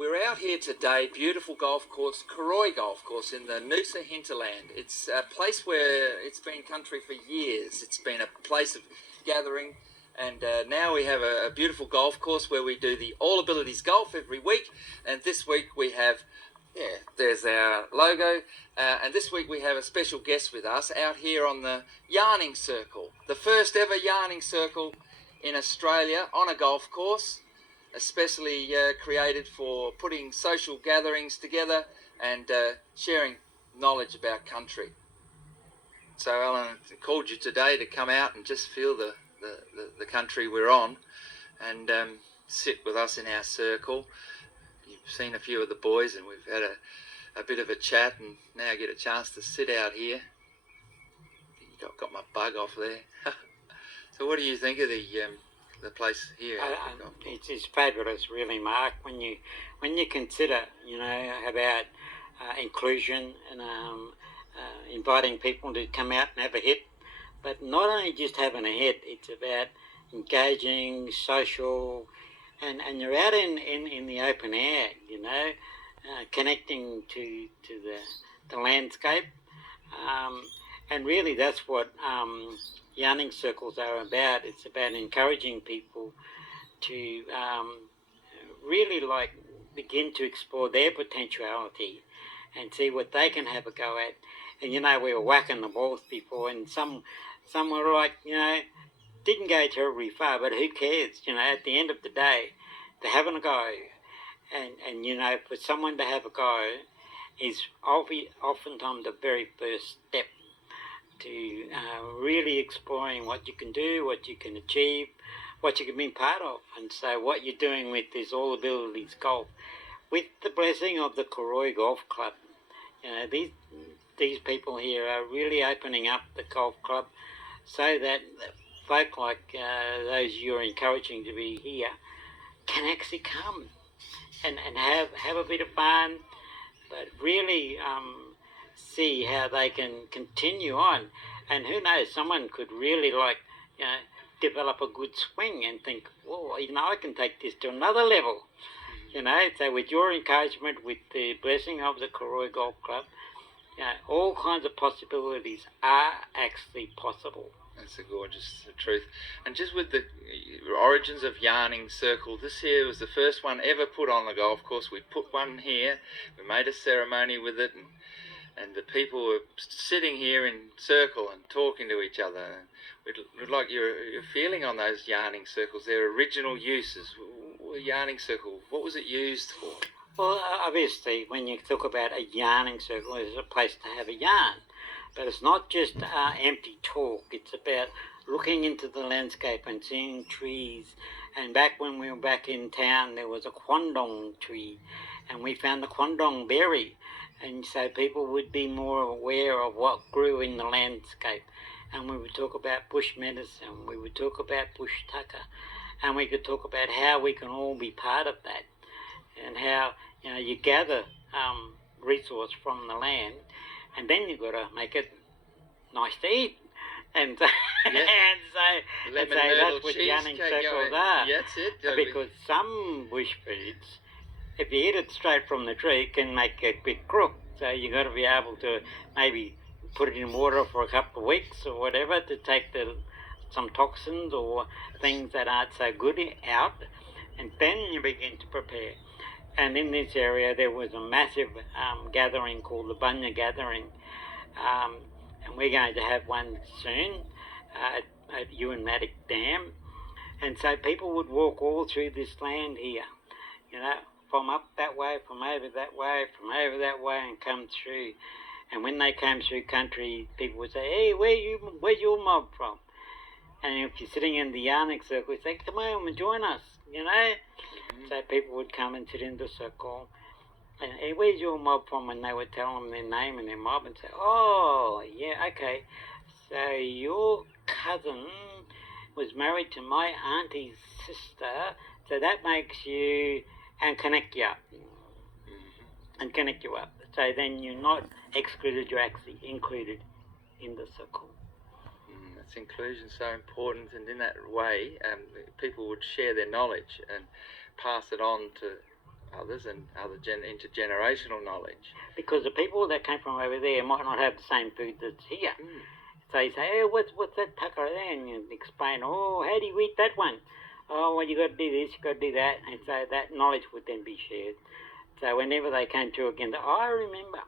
We're out here today, beautiful golf course, Koroi Golf Course in the Noosa hinterland. It's a place where it's been country for years. It's been a place of gathering, and now we have a beautiful golf course where we do the All Abilities Golf every week. And this week we have, there's our logo, and this week we have a special guest with us out here on the Yarning Circle, the first ever Yarning Circle in Australia on a golf course, especially created for putting social gatherings together and sharing knowledge about country. So Alan called you today to come out and just feel the country we're on and sit with us in our circle. You've seen a few of the boys and we've had a bit of a chat, and now get a chance to sit out here. Got my bug off there. So what do you think of the place here? It's fabulous, really, Mark. When you consider, about inclusion and inviting people to come out and have a hit, but not only just having a hit, it's about engaging, social, and you're out in the open air, connecting to the landscape, and really that's what yarning circles are about. It's about encouraging people to really begin to explore their potentiality and see what they can have a go at. And we were whacking the balls before, and some were like, didn't go terribly far, but who cares? At the end of the day, they're having a go, and for someone to have a go is oftentimes the very first step to really exploring what you can do, what you can achieve, what you can be part of. And so what you're doing with this All Abilities Golf, with the blessing of the Koroi Golf Club, these people here are really opening up the golf club so that folk like those you're encouraging to be here can actually come and have a bit of fun, but really see how they can continue on. And who knows, someone could really develop a good swing and think, well, I can take this to another level. So with your encouragement, with the blessing of the Koroi Golf Club, all kinds of possibilities are actually possible. That's a gorgeous truth. And just with the origins of Yarning Circle, this here was the first one ever put on the golf course. We put one here, we made a ceremony with it, and the people were sitting here in circle and talking to each other. We'd like your feeling on those yarning circles, their original uses. Yarning circle, what was it used for? Well, obviously, when you talk about a yarning circle, it's a place to have a yarn. But it's not just empty talk. It's about looking into the landscape and seeing trees. And back when we were back in town, there was a quandong tree, and we found the quandong berry. And so people would be more aware of what grew in the landscape. And we would talk about bush medicine, we would talk about bush tucker, and we could talk about how we can all be part of that, and how you gather resource from the land, and then you've got to make it nice to eat. And so, and so that's what yarning circles are. That's it. Because some bush foods, if you eat it straight from the tree, it can make a bit crook. So you've got to be able to maybe put it in water for a couple of weeks or whatever to take some toxins or things that aren't so good out, and then you begin to prepare. And in this area there was a massive gathering called the Bunya Gathering, and we're going to have one soon at Uinmatic Dam. And so people would walk all through this land here, from up that way, from over that way, from over that way, and come through. And when they came through country, people would say, hey, where's your mob from? And if you're sitting in the yarning circle, you'd say, come on and join us, Mm-hmm. So people would come and sit in the circle, and hey, where's your mob from? And they would tell them their name and their mob and say, oh, yeah, okay. So your cousin was married to my auntie's sister, so that makes you, and connect you up. And connect you up. So then you're not excluded, you're actually included in the circle. That's inclusion so important, and in that way people would share their knowledge and pass it on to others and other intergenerational knowledge. Because the people that came from over there might not have the same food that's here. So you say, hey, what's that tucker there? And you explain, oh, how do you eat that one? Oh, well, you got to do this, you got to do that. And so that knowledge would then be shared. So whenever they came to again, I remember.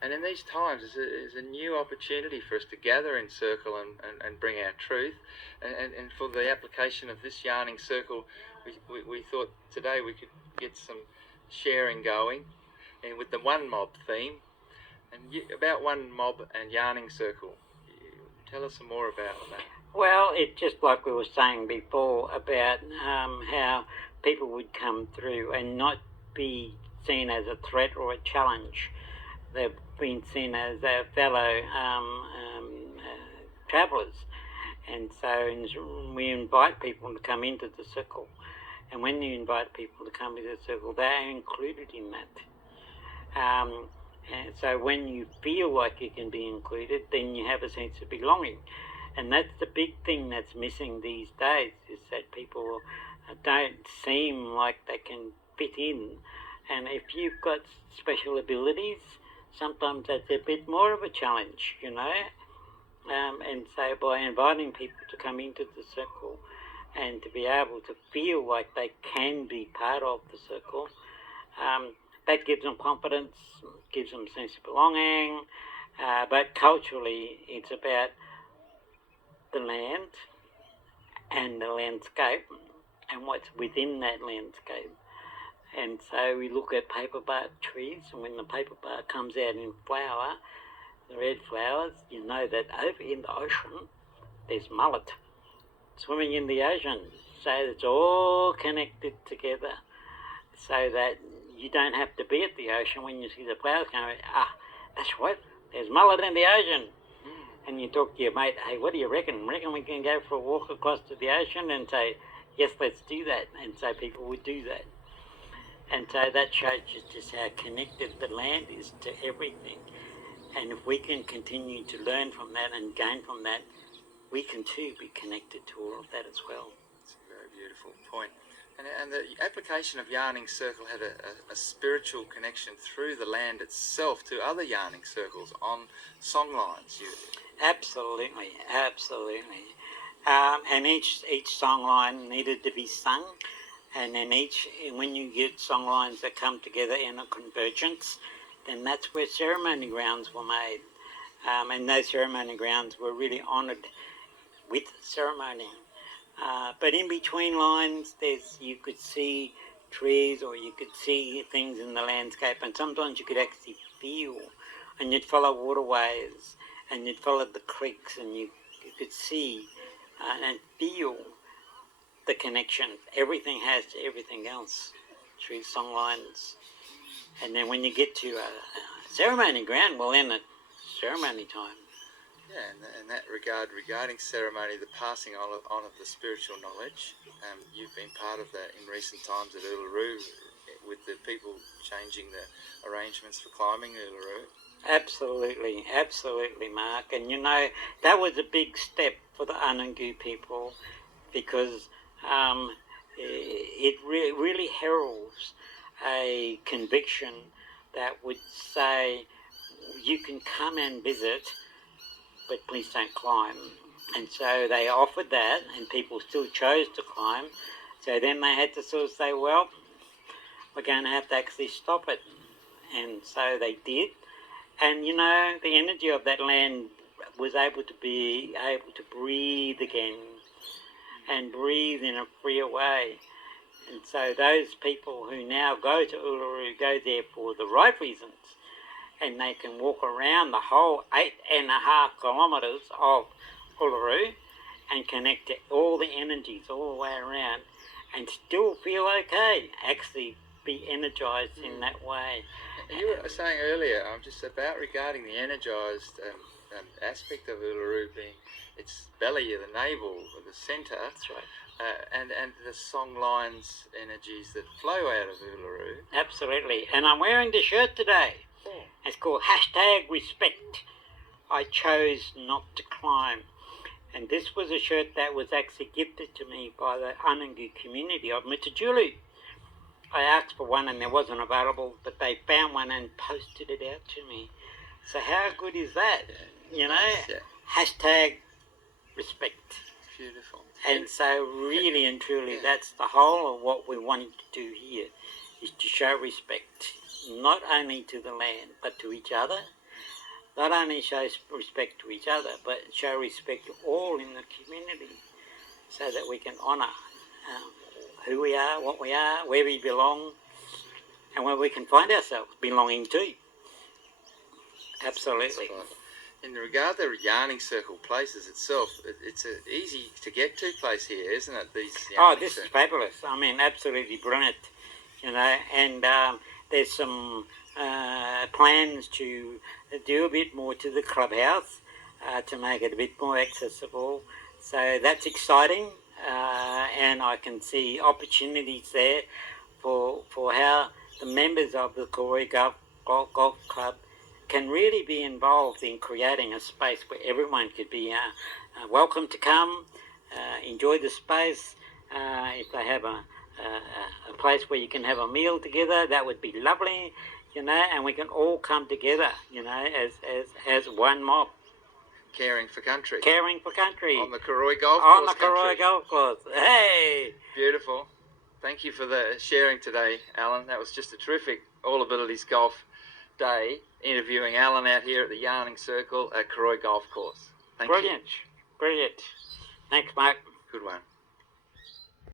And in these times, it's a new opportunity for us to gather in circle and bring our truth. And for the application of this yarning circle, we thought today we could get some sharing going, and with the one mob theme. And about one mob and yarning circle, tell us some more about that. Well, it's just like we were saying before about how people would come through and not be seen as a threat or a challenge. They've been seen as our fellow travellers. And so we invite people to come into the circle. And when you invite people to come into the circle, they are included in that. And so when you feel like you can be included, then you have a sense of belonging. And that's the big thing that's missing these days, is that people don't seem like they can fit in. And if you've got special abilities, sometimes that's a bit more of a challenge, you know. And so by inviting people to come into the circle and to be able to feel like they can be part of the circle, that gives them confidence, gives them a sense of belonging. But culturally, it's about the land and the landscape and what's within that landscape. And so we look at paperbark trees, and when the paperbark comes out in flower, the red flowers, you know that over in the ocean there's mullet swimming in the ocean. So it's all connected together, so that you don't have to be at the ocean when you see the flowers coming. That's right, there's mullet in the ocean. And you talk to your mate, hey, what do you reckon? Reckon we can go for a walk across to the ocean? And say, yes, let's do that. And so people would do that. And so that shows just how connected the land is to everything. And if we can continue to learn from that and gain from that, we can too be connected to all of that as well. That's a very beautiful point. And the application of yarning circle had a spiritual connection through the land itself to other yarning circles on songlines. Absolutely. And each songline needed to be sung, and then when you get songlines that come together in a convergence, then that's where ceremony grounds were made. And those ceremony grounds were really honoured with ceremony. But in between lines, you could see trees, or you could see things in the landscape, and sometimes you could actually feel, and you'd follow waterways, and you'd follow the creeks, and you could see and feel the connection everything has to everything else through song lines. And then when you get to a ceremony ground, well, then it's ceremony time. Yeah, and that regarding ceremony, the passing on of the spiritual knowledge, you've been part of that in recent times at Uluru, with the people changing the arrangements for climbing Uluru. Absolutely, Mark. And you know, that was a big step for the Anangu people, because it really heralds a conviction that would say, you can come and visit, but please don't climb. And so they offered that, and people still chose to climb. So then they had to sort of say, well, we're going to have to actually stop it. And so they did. And you know, the energy of that land was able to breathe again, and breathe in a freer way. And so those people who now go to Uluru go there for the right reasons, and they can walk around the whole 8.5 kilometres of Uluru and connect to all the energies all the way around, and still feel okay, actually be energised in that way. You were saying earlier, just about regarding the energised aspect of Uluru being its belly, the navel, the centre. That's right. And the song lines energies that flow out of Uluru. Absolutely. And I'm wearing the shirt today. Oh. It's called #respect. I chose not to climb. And this was a shirt that was actually gifted to me by the Anangu community of Mutijulu. I asked for one and there wasn't available, but they found one and posted it out to me. So how good is that? You know, Yeah. hashtag respect. Beautiful. And so really and truly, that's the whole of what we're wanting to do here, is to show respect, not only to the land, but to each other. Not only show respect to each other, but show respect to all in the community, so that we can honour who we are, what we are, where we belong, and where we can find ourselves belonging to. Absolutely. In regard to the yarning circle places itself, it's an easy to get to place here, isn't it? These This is fabulous. I mean, absolutely brilliant. You know, and there's some plans to do a bit more to the clubhouse to make it a bit more accessible. So that's exciting, and I can see opportunities there for how the members of the Koroi Golf Club can really be involved in creating a space where everyone could be welcome to come, enjoy the space. If they have a place where you can have a meal together, that would be lovely, you know, and we can all come together, you know, as one mob. Caring for country. Caring for country. On the Koroi Golf Course. On the Koroi Golf Course. Hey! Beautiful. Thank you for the sharing today, Alan. That was just a terrific All Abilities Golf Day, interviewing Alan out here at the Yarning Circle at Koroi Golf Course. Thank you. Brilliant. Thanks, Mark. Good one.